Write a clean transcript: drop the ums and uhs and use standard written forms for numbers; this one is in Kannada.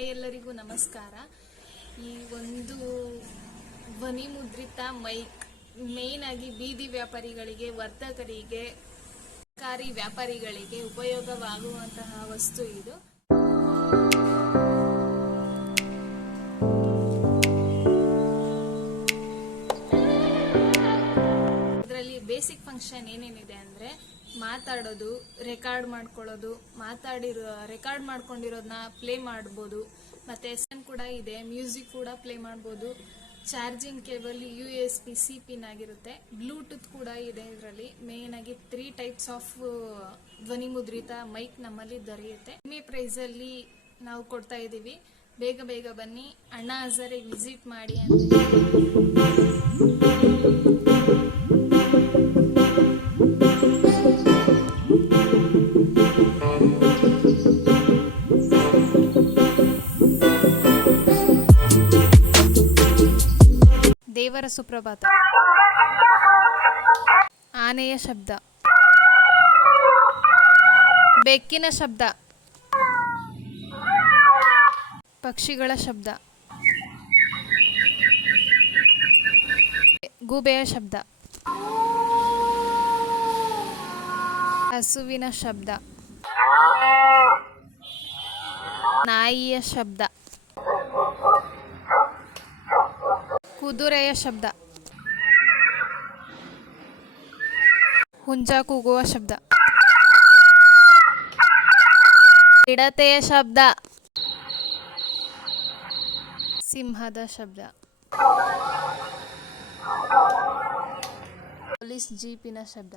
ಹಾಯ್, ಎಲ್ಲರಿಗೂ ನಮಸ್ಕಾರ. ಈ ಒಂದು ಧ್ವನಿ ಮುದ್ರಿತ ಮೈಕ್ ಮೇನ್ ಆಗಿ ಬೀದಿ ವ್ಯಾಪಾರಿಗಳಿಗೆ, ವರ್ತಕರಿಗೆ, ತರಕಾರಿ ವ್ಯಾಪಾರಿಗಳಿಗೆ ಉಪಯೋಗವಾಗುವಂತಹ ವಸ್ತು ಇದು. ಇದರಲ್ಲಿ ಬೇಸಿಕ್ ಫಂಕ್ಷನ್ ಏನೇನಿದೆ ಅಂದ್ರೆ ಮಾತಾಡೋದು, ರೆಕಾರ್ಡ್ ಮಾಡ್ಕೊಳ್ಳೋದು, ರೆಕಾರ್ಡ್ ಮಾಡ್ಕೊಂಡಿರೋದನ್ನ ಪ್ಲೇ ಮಾಡ್ಬೋದು. ಮತ್ತೆ ಸನ್ ಕೂಡ ಇದೆ, ಮ್ಯೂಸಿಕ್ ಕೂಡ ಪ್ಲೇ ಮಾಡ್ಬೋದು. ಚಾರ್ಜಿಂಗ್ ಕೇಬಲ್ USB-C ಪಿನ್ ಆಗಿರುತ್ತೆ. ಬ್ಲೂಟೂತ್ ಕೂಡ ಇದೆ. ಇದರಲ್ಲಿ ಮೇನ್ ಆಗಿ 3 ಟೈಪ್ಸ್ ಆಫ್ ಧ್ವನಿ ಮುದ್ರಿತ ಮೈಕ್ ನಮ್ಮಲ್ಲಿ ದೊರೆಯುತ್ತೆ. ಕಡಿಮೆ ಪ್ರೈಸ್ ಅಲ್ಲಿ ನಾವು ಕೊಡ್ತಾ ಇದೀವಿ. ಬೇಗ ಬನ್ನಿ, ಅಣ್ಣಾ ಹಜಾರಿಗೆ ವಿಸಿಟ್ ಮಾಡಿ ಅಂತ. ದೇವರ ಸುಪ್ರಭಾತ. ಆನೆಯ ಶಬ್ದ, ಬೆಕ್ಕಿನ ಶಬ್ದ, ಪಕ್ಷಿಗಳ ಶಬ್ದ, ಗೂಬೆಯ ಶಬ್ದ, ಹಸುವಿನ ಶಬ್ದ, ನಾಯಿಯ ಶಬ್ದ, ಕುದುರೆಯ ಶಬ್ದ, ಹುಂಜ ಕೂಗುವ ಶಬ್ದ, ಮಿಡತೆಯ ಶಬ್ದ, ಸಿಂಹದ ಶಬ್ದ, ಪೊಲೀಸ್ ಜೀಪಿನ ಶಬ್ದ.